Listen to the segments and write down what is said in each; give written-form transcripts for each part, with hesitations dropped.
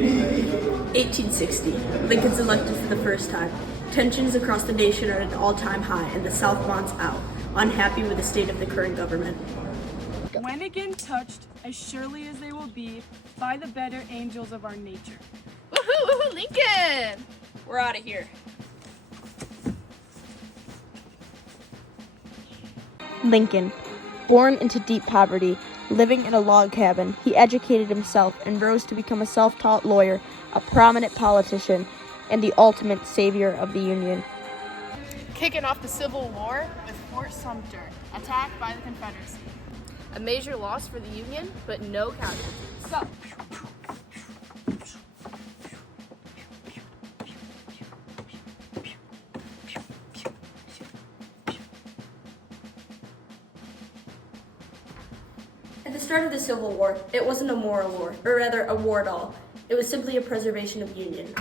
1860. Lincoln's elected for the first time. Tensions across the nation are at an all-time high, and the South wants out, unhappy with the state of the current government. When again touched, as surely as they will be, by the better angels of our nature. Woohoo, woohoo, Lincoln! We're out of here. Lincoln. Born into deep poverty, living in a log cabin, he educated himself and rose to become a self-taught lawyer, a prominent politician, and the ultimate savior of the Union. Kicking off the Civil War with Fort Sumter, attacked by the Confederacy. A major loss for the Union, but no casualties. Go. At the start of the Civil War, it wasn't a moral war, or rather a war at all. It was simply a preservation of Union.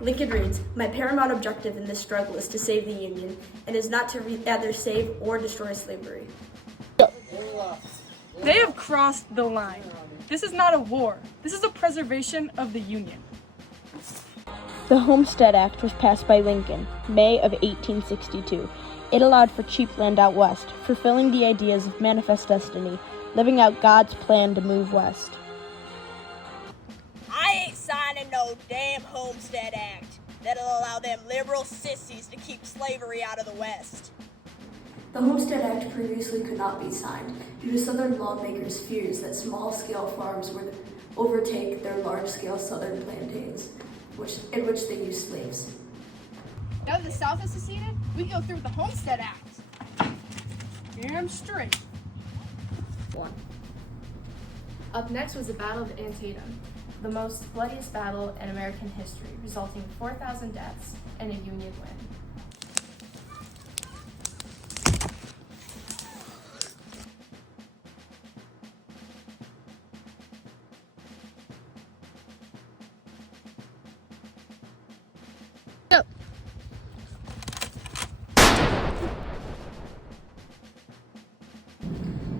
Lincoln reads, "My paramount objective in this struggle is to save the Union, and is not to either save or destroy slavery." They have crossed the line. This is not a war. This is a preservation of the Union. The Homestead Act was passed by Lincoln, May of 1862. It allowed for cheap land out west, fulfilling the ideas of Manifest Destiny, living out God's plan to move west. I ain't signing no damn Homestead Act that'll allow them liberal sissies to keep slavery out of the West. The Homestead Act previously could not be signed due to Southern lawmakers' fears that small-scale farms would overtake their large-scale Southern plantains, in which they used slaves. Now that the South is seceded, we go through with the Homestead Act. Damn straight. Up next was the Battle of Antietam, the most bloodiest battle in American history, resulting in 4,000 deaths and a Union win.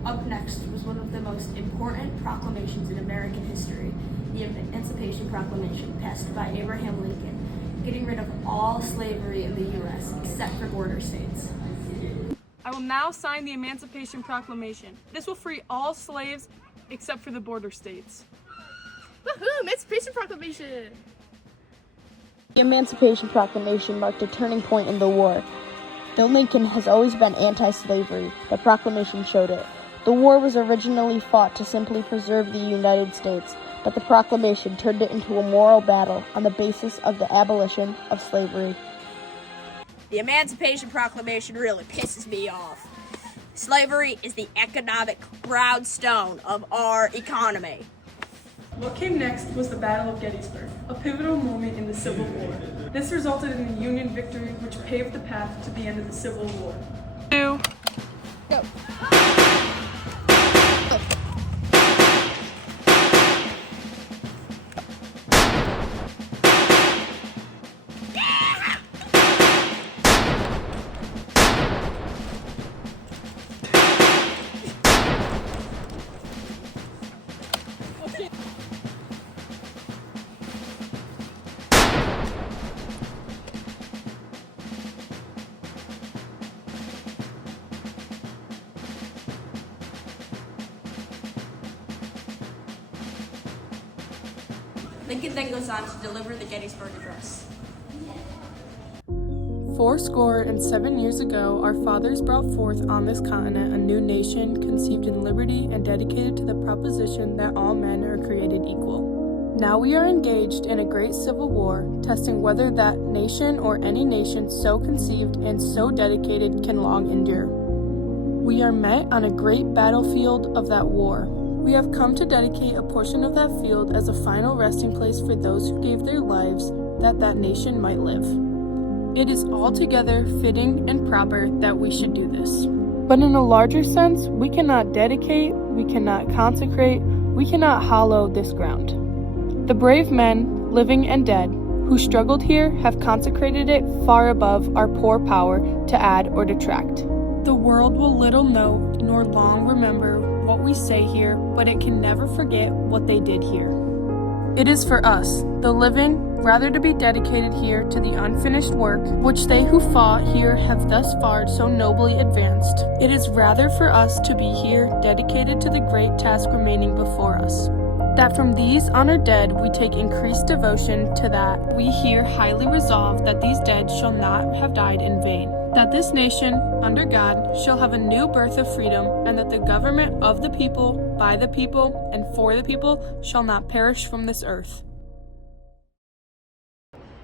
Up next was one of the most important proclamations in American history, the Emancipation Proclamation passed by Abraham Lincoln, getting rid of all slavery in the U.S. except for border states. I will now sign the Emancipation Proclamation. This will free all slaves except for the border states. Woohoo! Emancipation Proclamation! The Emancipation Proclamation marked a turning point in the war. Though Lincoln has always been anti-slavery, the proclamation showed it. The war was originally fought to simply preserve the United States, but the proclamation turned it into a moral battle on the basis of the abolition of slavery. The Emancipation Proclamation really pisses me off. Slavery is the economic ground stone of our economy. What came next was the Battle of Gettysburg, a pivotal moment in the Civil War. This resulted in the Union victory, which paved the path to the end of the Civil War. Go. Lincoln then goes on to deliver the Gettysburg Address. 7 years ago, our fathers brought forth on this continent a new nation conceived in liberty and dedicated to the proposition that all men are created equal. Now we are engaged in a great civil war, testing whether that nation or any nation so conceived and so dedicated can long endure. We are met on a great battlefield of that war. We have come to dedicate a portion of that field as a final resting place for those who gave their lives that that nation might live. It is altogether fitting and proper that we should do this. But in a larger sense, we cannot dedicate, we cannot consecrate, we cannot hallow this ground. The brave men, living and dead, who struggled here have consecrated it far above our poor power to add or detract. The world will little know nor long remember what we say here, but it can never forget what they did here. It is for us, the living, rather to be dedicated here to the unfinished work, which they who fought here have thus far so nobly advanced. It is rather for us to be here dedicated to the great task remaining before us. That from these honored dead we take increased devotion to that we here highly resolve that these dead shall not have died in vain. That this nation, under God, shall have a new birth of freedom, and that the government of the people, by the people, and for the people shall not perish from this earth.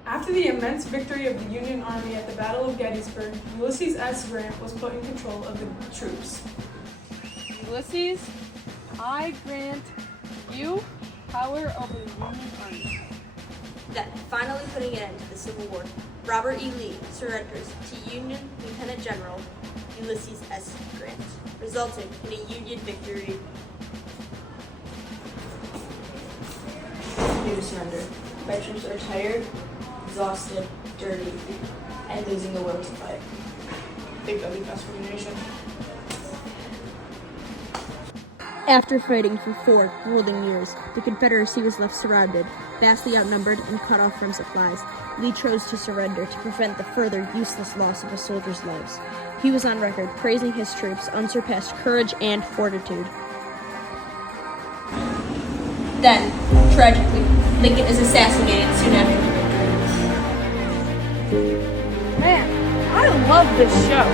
After the immense victory of the Union Army at the Battle of Gettysburg, Ulysses S. Grant was put in control of the troops. Ulysses, I grant you power over the Union Army. Then, finally putting an end to the Civil War, Robert E. Lee surrenders to Union Lieutenant General Ulysses S. Grant, resulting in a Union victory. Due to surrender, my troops are tired, exhausted, dirty, and losing the will to fight. I think that'll be best for the nation. After fighting for 4 grueling years, the Confederacy was left surrounded, vastly outnumbered, and cut off from supplies. Lee chose to surrender to prevent the further useless loss of a soldier's lives. He was on record praising his troops' unsurpassed courage and fortitude. Then, tragically, Lincoln is assassinated soon after the victory. Man, I love this show.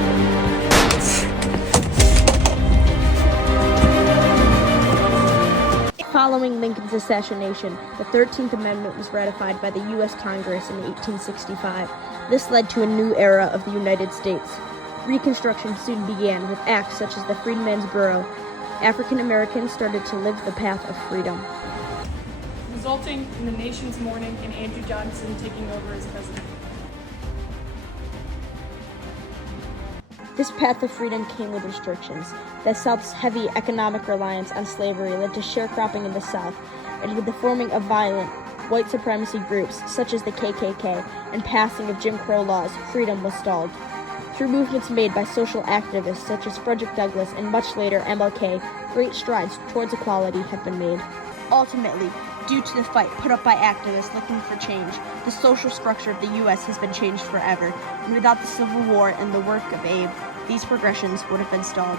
Following Lincoln's assassination, the 13th Amendment was ratified by the U.S. Congress in 1865. This led to a new era of the United States. Reconstruction soon began with acts such as the Freedmen's Bureau. African Americans started to live the path of freedom, Resulting in the nation's mourning and Andrew Johnson taking over as president. This path of freedom came with restrictions. The South's heavy economic reliance on slavery led to sharecropping in the South, and with the forming of violent white supremacy groups such as the KKK and passing of Jim Crow laws, freedom was stalled. Through movements made by social activists such as Frederick Douglass and much later MLK, great strides towards equality have been made. Ultimately, due to the fight put up by activists looking for change, the social structure of the U.S. has been changed forever, and without the Civil War and the work of Abe, these progressions would have been stalled.